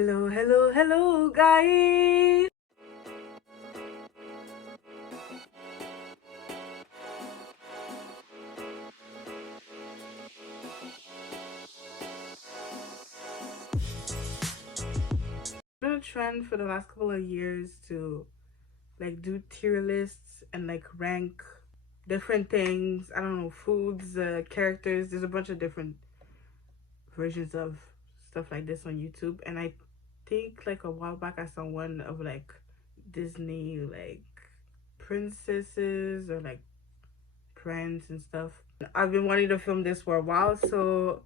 Hello, hello, hello, guys. Been a trend for the last couple of years to like do tier lists and like rank different things. I don't know, foods, characters. There's a bunch of different versions of stuff like this on YouTube, and I think like a while back I saw one of like Disney like princesses or like prince and stuff. I've been wanting to film this for a while, so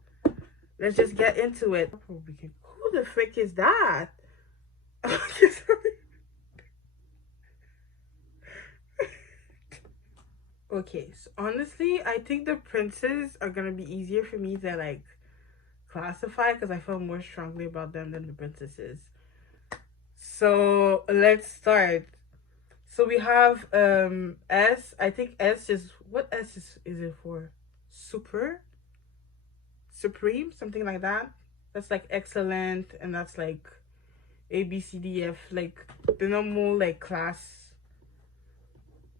let's just get into it. Who the frick is that? Okay, so honestly, I think the princes are gonna be easier for me to like classify because I feel more strongly about them than the princesses. So let's start. So we have S. I think S is what S is it for? Super? Supreme? Something like that. That's like excellent, and that's like A B C D F, like the normal like class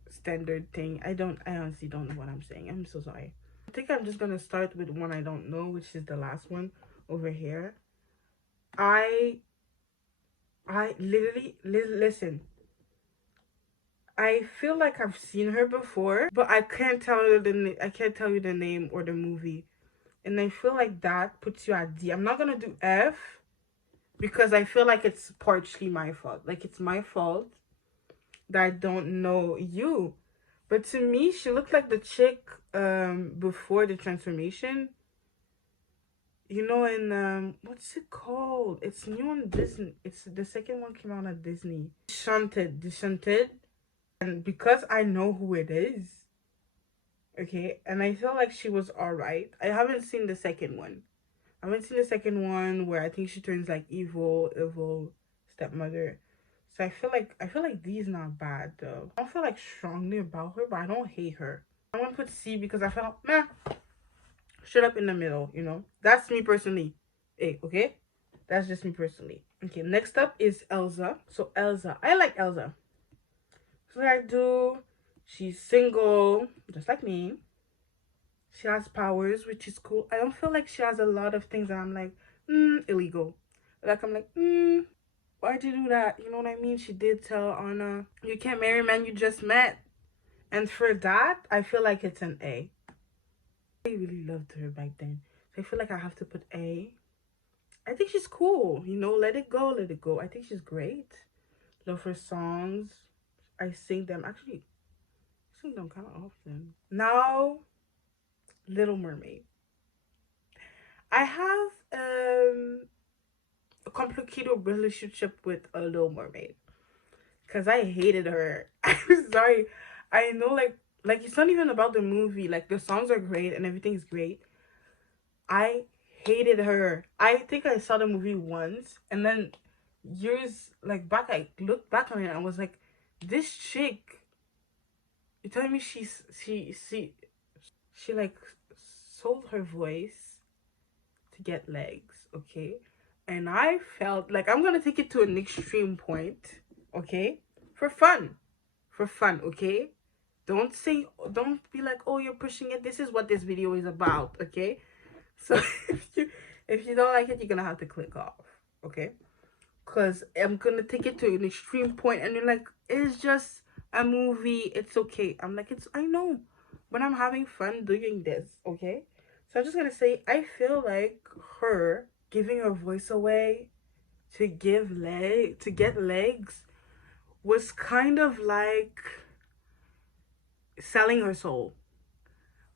standard thing. I honestly don't know what I'm saying. I'm so sorry. I think I'm just gonna start with one I don't know, which is the last one over here. I literally listen. I feel like I've seen her before, but I can't tell you the name or the movie. And I feel like that puts you at D. I'm not gonna do F because I feel like it's partially my fault. Like it's my fault that I don't know you. But to me, she looked like the chick before the transformation. You know, in what's it called? It's new on Disney. It's the second one came out on Disney. Disenchanted. And because I know who it is, okay, and I feel like she was alright. I haven't seen the second one. I haven't seen the second one where I think she turns like evil stepmother. So I feel like D's not bad though. I don't feel like strongly about her, but I don't hate her. I want to put C because I felt meh. Shut up in the middle, you know. That's me personally. Hey, okay? That's just me personally. Okay, next up is Elsa. So Elsa. I like Elsa. So I do. She's single, just like me. She has powers, which is cool. I don't feel like she has a lot of things that I'm like, illegal. Like I'm like, why'd you do that? You know what I mean? She did tell Anna, you can't marry a man you just met. And for that, I feel like it's an A. I really loved her back then. So I feel like I have to put A. I think she's cool. You know, let it go, let it go. I think she's great. Love her songs. I sing them. Actually, I sing them kind of often. Now, Little Mermaid. I have a complicated relationship with a Little Mermaid because I hated her. I'm sorry. I know, like it's not even about the movie. Like the songs are great and everything's great. I hated her. I think I saw the movie once, and then years like back, I looked back on it and I was like, this chick. You're telling me she like sold her voice to get legs, okay? And I felt like I'm gonna take it to an extreme point, okay? For fun. For fun, okay? Don't be like, oh, you're pushing it. This is what this video is about, okay? So if you don't like it, you're gonna have to click off, okay? Because I'm gonna take it to an extreme point and you're like, it's just a movie, it's okay. I'm like, I know, but I'm having fun doing this, okay? So I'm just gonna say, I feel like her giving her voice away to get legs was kind of like selling her soul.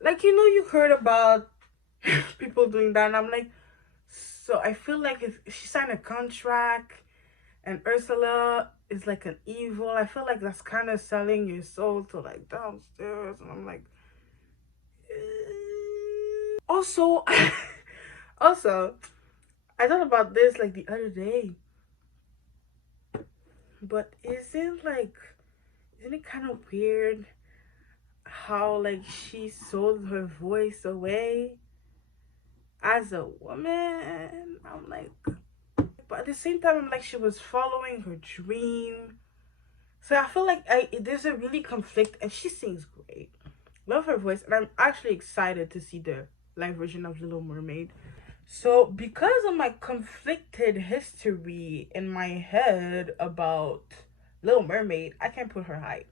Like, you know, you heard about people doing that, and I'm like, so I feel like if she signed a contract and Ursula is like an evil, I feel like that's kind of selling your soul to like downstairs, and I'm like, also, also, I thought about this like the other day, but isn't it kind of weird how like she sold her voice away as a woman? I'm like, but at the same time, I'm like, she was following her dream. So I feel like there's a really conflict, and she sings great. Love her voice, and I'm actually excited to see the live version of Little Mermaid. So because of my conflicted history in my head about Little Mermaid, I can't put her high.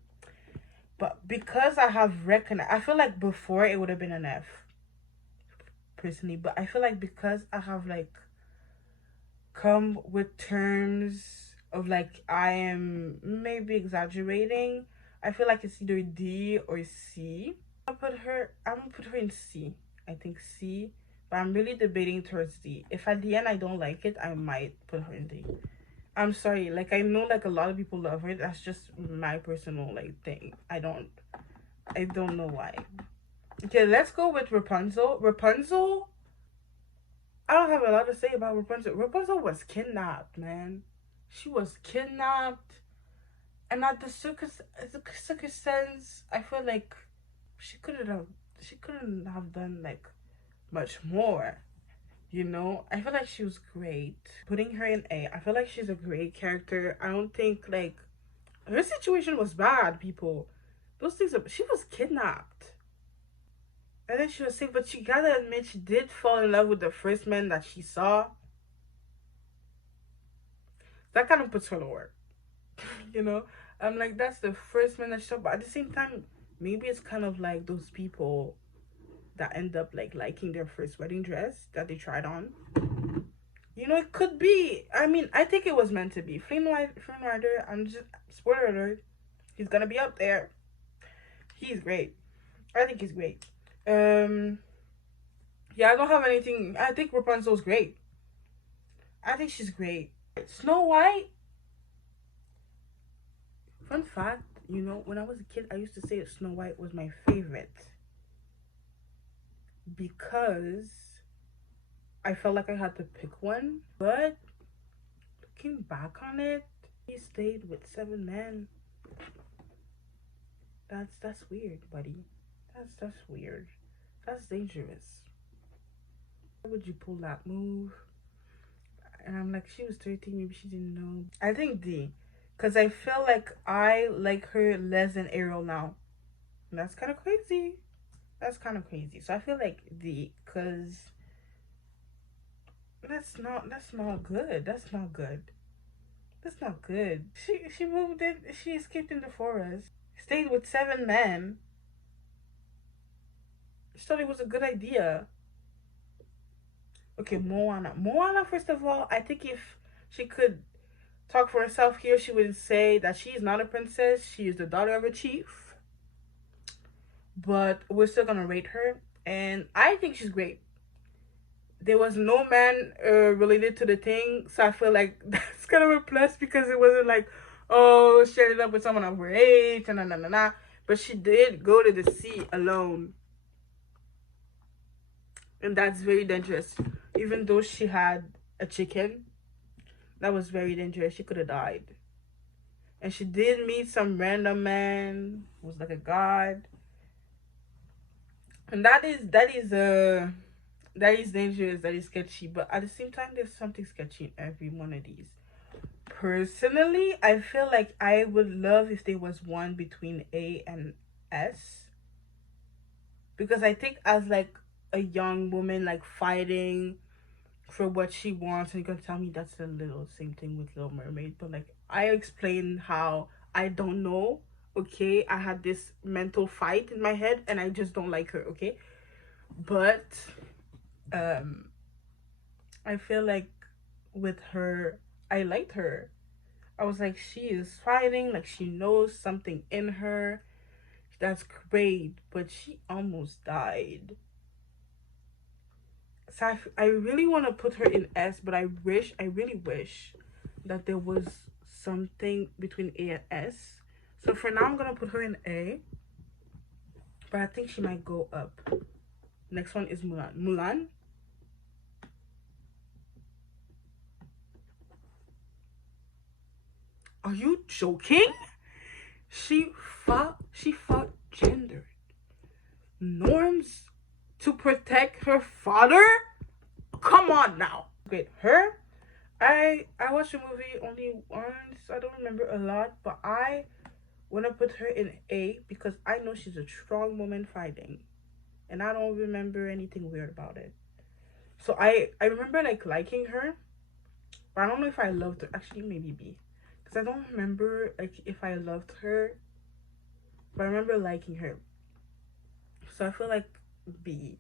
But because I have recognized, I feel like before it would have been an F, personally. But I feel like because I have like come with terms of like I am maybe exaggerating, I feel like it's either D or C. I'm gonna put her in C. I think C. But I'm really debating towards D. If at the end I don't like it, I might put her in D. I'm sorry, like I know like a lot of people love her. That's just my personal like thing. I don't know why. Okay, let's go with Rapunzel. Rapunzel, I don't have a lot to say about Rapunzel. Rapunzel was kidnapped, man. She was kidnapped. And at the circus sense, I feel like she couldn't have done like much more. You know? I feel like she was great. Putting her in A, I feel like she's a great character. I don't think like her situation was bad, people. Those things she was kidnapped. And then she was sick, but you gotta admit she did fall in love with the first man that she saw. That kind of puts her to work. You know? I'm like, that's the first man that she saw, but at the same time, maybe it's kind of like those people that end up like liking their first wedding dress that they tried on. You know, it could be. I mean, I think it was meant to be. Flynn Rider, I'm just, spoiler alert, he's gonna be up there. He's great. I think he's great. Yeah, I don't have anything. I think Rapunzel's great. I think she's great. Snow White. Fun fact, you know, when I was a kid, I used to say that Snow White was my favorite. Because I felt like I had to pick one. But looking back on it, he stayed with 7 men. That's weird, buddy. That's weird. That's dangerous. Why would you pull that move? And I'm like, she was 13, maybe she didn't know. I think D. Because I feel like I like her less than Ariel now. And that's kind of crazy. That's kind of crazy. So I feel like D. Because that's not good. That's not good. That's not good. She moved it. She escaped in the forest. Stayed with 7 men. She thought it was a good idea. Okay, Moana. Moana, first of all, I think if she could talk for herself here, she would say that she is not a princess. She is the daughter of a chief. But we're still gonna rate her. And I think she's great. There was no man related to the thing. So I feel like that's kind of a plus because it wasn't like, oh, she ended up with someone of her age. And But she did go to the sea alone. And that's very dangerous. Even though she had a chicken, that was very dangerous. She could have died. And she did meet some random man who was like a god. And that is dangerous, that is sketchy. But at the same time, there's something sketchy in every one of these. Personally, I feel like I would love if there was one between A and S. Because I think as like a young woman like fighting for what she wants, and you can tell me that's a little same thing with Little Mermaid, but like I explained how I don't know, okay, I had this mental fight in my head and I just don't like her, okay, but I feel like with her, I liked her. I was like, she is fighting, like she knows something in her, that's great, but she almost died. So I really want to put her in S, but I really wish that there was something between A and S. So for now, I'm going to put her in A. But I think she might go up. Next one is Mulan. Mulan. Are you joking? She fought gender norms to protect her father? Come on now. Great. Her, I watched the movie only once. I don't remember a lot, but I want to put her in A because I know she's a strong woman fighting, and I don't remember anything weird about it. So I remember like liking her, but I don't know if I loved her. Actually, maybe B, because I don't remember like if I loved her, but I remember liking her. So I feel like B,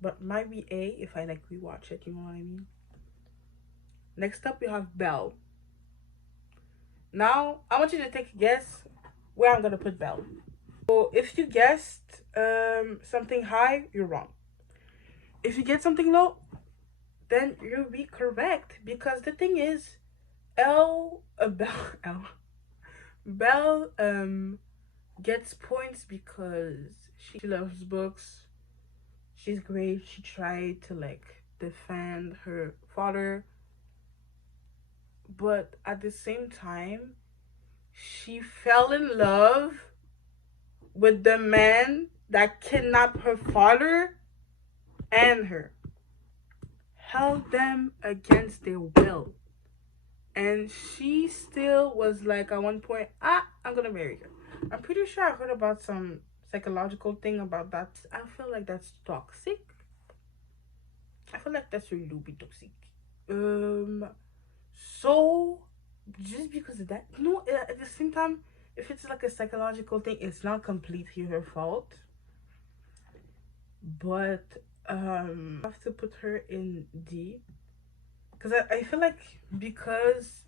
but might be A if I like rewatch it. You know what I mean? Next up, we have Belle. Now I want you to take a guess where I'm gonna put Belle. So if you guessed something high, you're wrong. If you get something low, then you'll be correct because the thing is, Belle gets points because she loves books. She's great. She tried to like defend her father, but at the same time, she fell in love with the man that kidnapped her father and her, held them against their will. And she still was like at one point, I'm gonna marry her. I'm pretty sure I heard about some psychological thing about that. I feel like that's toxic. I feel like that's really toxic. Um, so just because of that, no, at the same time, if it's like a psychological thing, it's not completely her fault. But I have to put her in D because I feel like because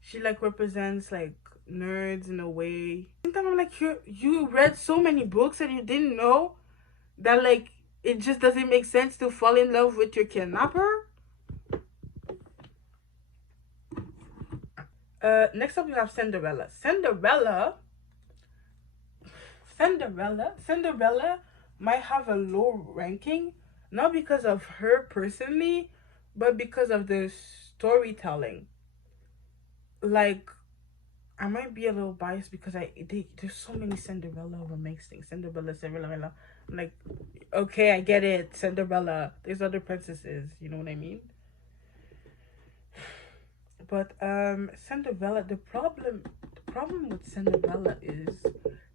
she like represents like nerds in a way. Sometimes I'm like you read so many books and you didn't know that like it just doesn't make sense to fall in love with your kidnapper. Next up we have Cinderella. Cinderella might have a low ranking, not because of her personally, but because of the storytelling. Like, I might be a little biased because there's so many Cinderella remakes things. Cinderella. I'm like, okay, I get it. Cinderella. There's other princesses. You know what I mean? But Cinderella. The problem with Cinderella is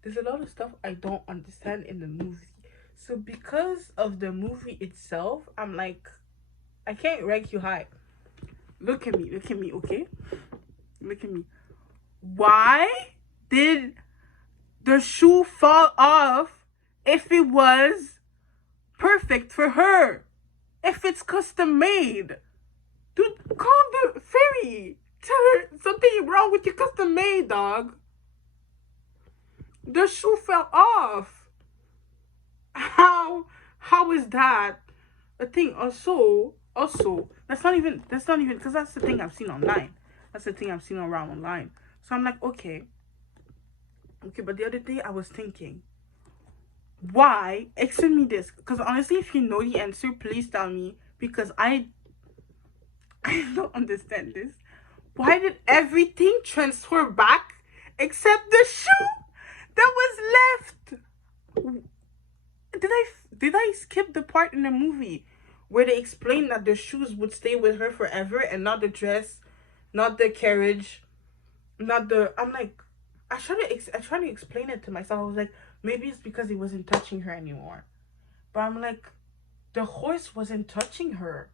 there's a lot of stuff I don't understand in the movie. So because of the movie itself, I'm like, I can't rank you high. Look at me, okay? Look at me. Why did the shoe fall off if it was perfect for her? If it's custom made? Dude, call the fairy. Tell her something wrong with your custom made, dog. The shoe fell off. How is that a thing? Also, that's not even because that's the thing I've seen online. That's the thing I've seen around online. So I'm like, okay, but the other day I was thinking, why? Explain me this, because honestly, if you know the answer, please tell me, because I I don't understand this. Why did everything transfer back except the shoe that was left? Did I skip the part in the movie where they explained that the shoes would stay with her forever and not the dress, not the carriage, not the? I'm like, I try to explain it to myself. I was like, maybe it's because he wasn't touching her anymore. But I'm like, the horse wasn't touching her.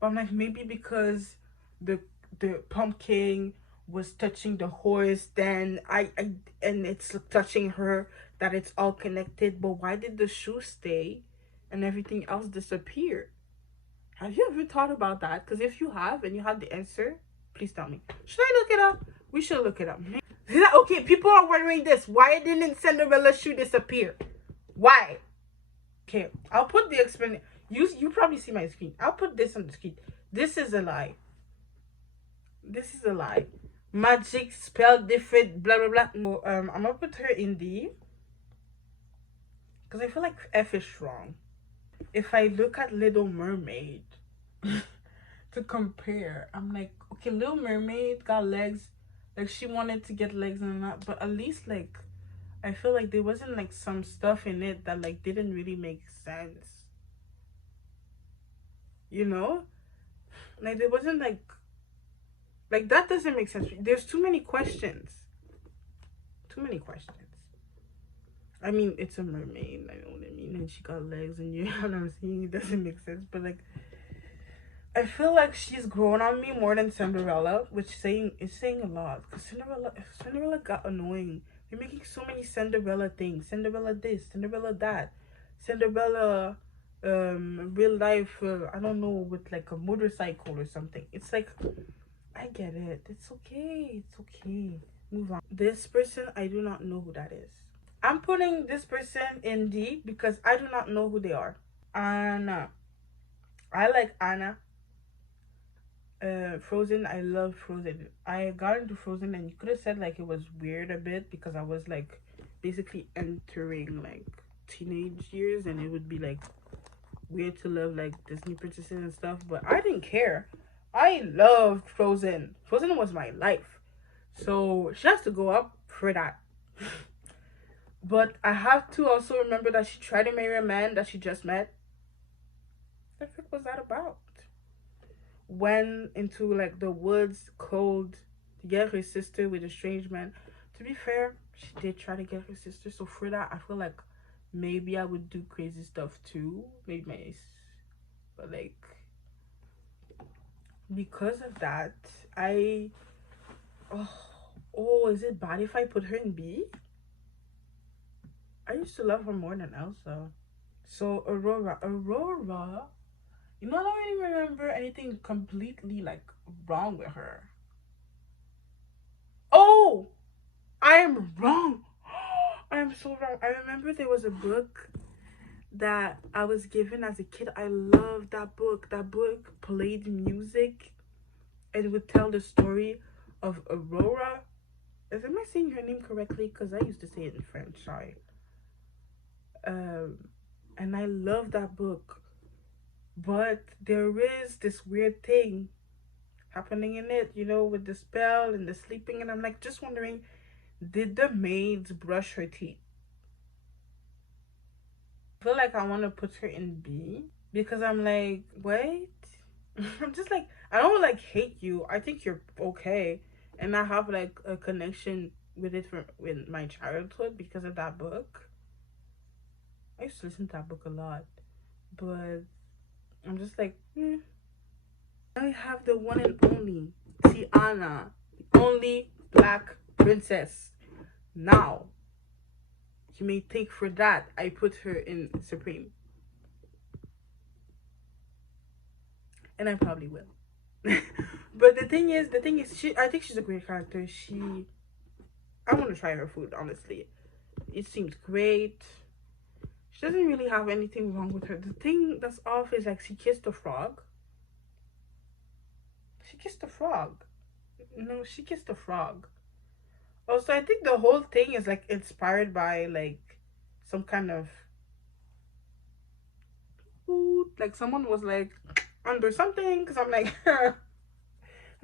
But I'm like, maybe because the the pumpkin was touching the horse, then I and it's touching her, that it's all connected. But why did the shoe stay and everything else disappear? Have you ever thought about that? Because if you have and you have the answer, please tell me. Should I look it up? We should look it up. Okay, people are wondering this. Why didn't Cinderella's shoe disappear? Why? Okay, I'll put the explanation. You probably see my screen. I'll put this on the screen. This is a lie. This is a lie. Magic spell different, blah blah blah. No, I'm gonna put her in D because I feel like F is strong. If I look at Little Mermaid to compare, I'm like, okay, Little Mermaid got legs, like she wanted to get legs and that, but at least like I feel like there wasn't like some stuff in it that like didn't really make sense. You know, like there wasn't like Like, that doesn't make sense. There's too many questions. Too many questions. I mean, it's a mermaid. I know what I mean. And she got legs, and you know what I'm saying? It doesn't make sense. But, like, I feel like she's grown on me more than Cinderella, which is saying a lot. Because Cinderella got annoying. They're making so many Cinderella things. Cinderella this, Cinderella that. Cinderella, real life, I don't know, with like a motorcycle or something. It's like, I get it. It's okay. It's okay. Move on. This person, I do not know who that is. I'm putting this person in D because I do not know who they are. Anna. I like Anna. Frozen, I love Frozen. I got into Frozen, and you could have said like it was weird a bit because I was like basically entering like teenage years, and it would be like weird to love like Disney princesses and stuff, but I didn't care. I loved Frozen. Frozen was my life. So she has to go up for that. But I have to also remember that she tried to marry a man that she just met. What the frick was that about? Went into like the woods cold to get her sister with a strange man. To be fair, she did try to get her sister. So for that, I feel like maybe I would do crazy stuff too. Maybe but like because of that, oh, is it bad if I put her in B? I used to love her more than Elsa. So Aurora, you know, I don't really remember anything completely like wrong with her. Oh, I am wrong. I am so wrong. I remember there was a book that I was given as a kid. I loved that book. That book played music and would tell the story of Aurora. Am I saying her name correctly? Because I used to say it in French. Sorry. And I love that book. But there is this weird thing happening in it, you know, with the spell and the sleeping. And I'm like, just wondering, did the maids brush her teeth? I feel like I want to put her in B because I'm like, wait. I'm just like, I don't like hate you. I think you're okay. And I have like a connection with it from with my childhood because of that book. I used to listen to that book a lot. But I'm just like, I have the one and only Tiana, the only black princess. Now, you may think for that I put her in Supreme. And I probably will. But the thing is, I think she's a great character. I want to try her food, honestly. It seems great. She doesn't really have anything wrong with her. The thing that's off is like she kissed a frog. She kissed a frog. No, she kissed a frog. Also, I think the whole thing is like inspired by like some kind of food. Like someone was like under something. Because I'm like, I'm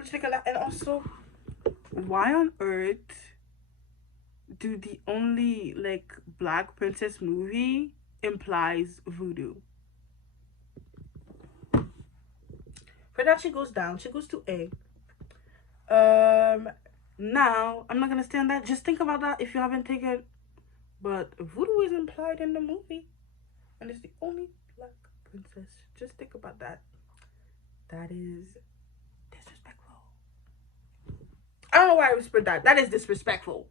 just thinking that. And also, why on earth do the only like black princess movie implies voodoo? For that, she goes down. She goes to A. Now I'm not gonna stand that. Just think about that if you haven't taken. But voodoo is implied in the movie, and it's the only black princess. Just think about that. That is disrespectful. I don't know why I whispered that. That is disrespectful.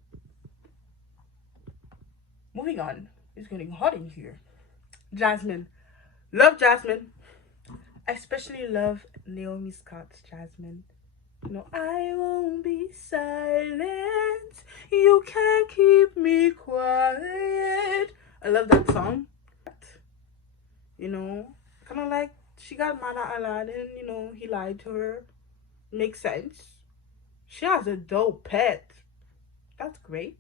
Moving on. It's getting hot in here. Jasmine. Love Jasmine. I especially love Naomi Scott's Jasmine. No, I won't be silent. You can't keep me quiet. I love that song. You know, kind of like she got mad at Aladdin. You know, he lied to her. Makes sense. She has a dope pet. That's great.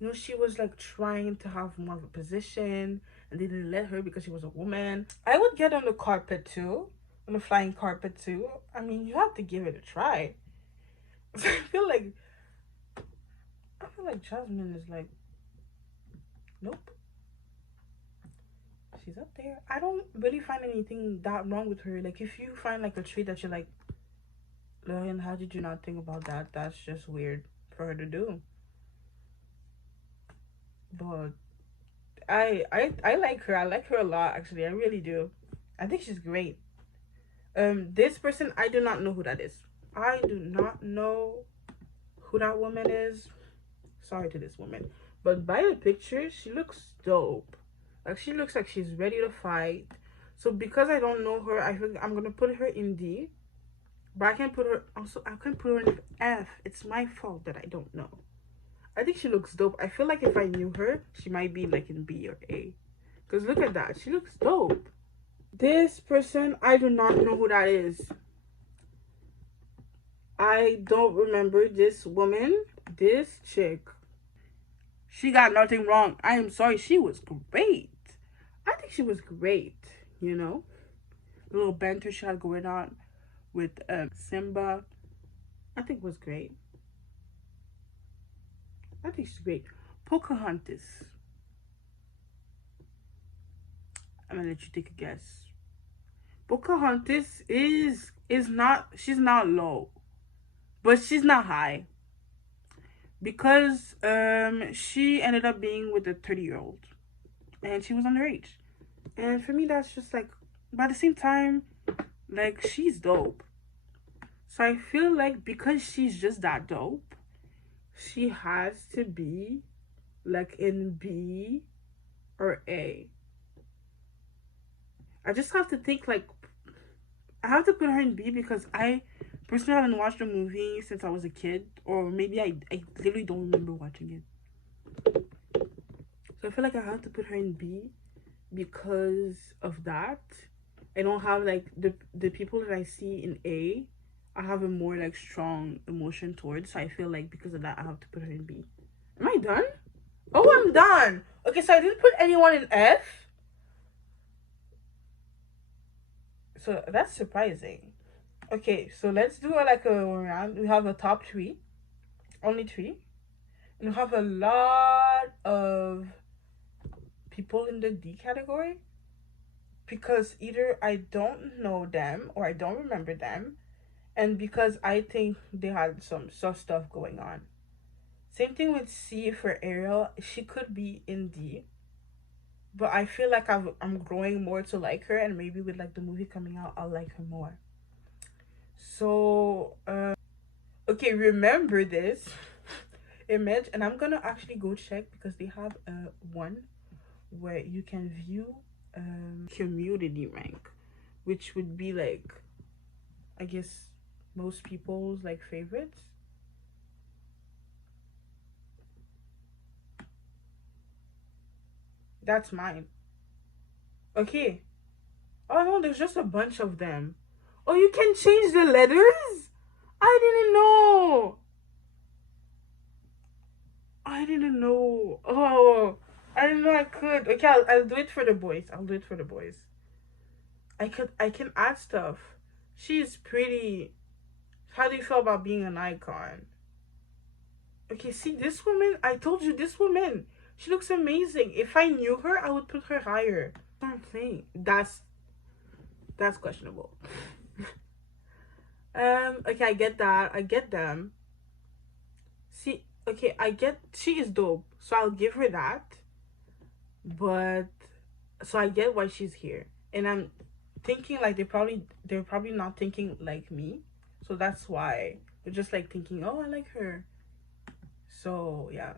You know, she was like trying to have more of a position, and they didn't let her because she was a woman. I would get on the carpet too, on the flying carpet too. I mean, you have to give it a try. I feel like Jasmine is like, nope. She's up there. I don't really find anything that wrong with her. Like, if you find like a trait that you're like, Lorhyne, how did you not think about that? That's just weird for her to do. But I like her. I like her a lot, actually. I really do. I think she's great. This person, I do not know who that is. I do not know who that woman is. Sorry to this woman. But by the picture, she looks dope. Like, she looks like she's ready to fight. So because I don't know her, I think I'm gonna put her in D. But I can put her also, I can put her in F. It's my fault that I don't know. I think she looks dope. I feel like if I knew her, she might be like in B or A. Because look at that. She looks dope. This person, I do not know who that is. I don't remember this woman. This chick. She got nothing wrong. I am sorry. She was great. I think she was great. You know? The little banter she had going on with Simba. I think was great. I think she's great. Pocahontas. I'm gonna let you take a guess. Pocahontas is not, she's not low, but she's not high, because she ended up being with a 30-year-old and she was underage. And for me, that's just like, but at the same time, like, she's dope. So I feel like because she's just that dope, she has to be like in B or A. I just have to think, like, I have to put her in B because I personally haven't watched the movie since I was a kid, or maybe I literally don't remember watching it. So I feel like I have to put her in B because of that. I don't have like the people that I see in A, I have a more like strong emotion towards. So I feel like because of that, I have to put her in B. Am I done? Oh, I'm done. Okay, so I didn't put anyone in F. So that's surprising. Okay, so let's do like a round. We have a top three, only three, and we have a lot of people in the D category because either I don't know them or I don't remember them, and because I think they had some sus stuff going on. Same thing with C for Ariel. She could be in D, but I feel like I'm growing more to like her, and maybe with like the movie coming out, I'll like her more. So okay, remember this image, and I'm gonna actually go check because they have one where you can view community rank, which would be like, I guess, most people's like favorites. That's mine. Okay. Oh no, there's just a bunch of them. Oh, you can change the letters? I didn't know. I didn't know. Oh, I didn't know I could. Okay, I'll do it for the boys. I'll do it for the boys. I can add stuff. She's pretty. How do you feel about being an icon? Okay, see this woman? I told you this woman. She looks amazing. If I knew her, I would put her higher. That's what I'm saying. That's questionable. Okay, I get that. I get them. See, okay, I get she is dope, so I'll give her that. But so I get why she's here. And I'm thinking like they're probably not thinking like me. So that's why they're just like thinking, "Oh, I like her." So, yeah.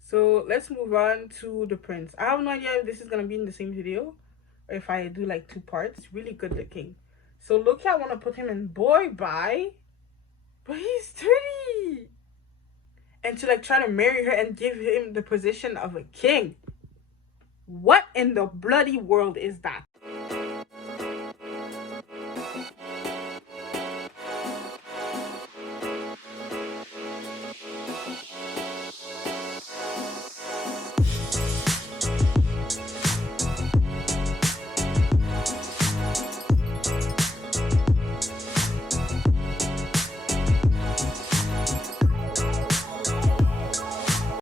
So, let's move on to the prince. I have no idea if this is going to be in the same video or if I do like two parts. It's really good looking. So, Loki, I want to put him in boy bye. But he's 30. And to like try to marry her and give him the position of a king. What in the bloody world is that?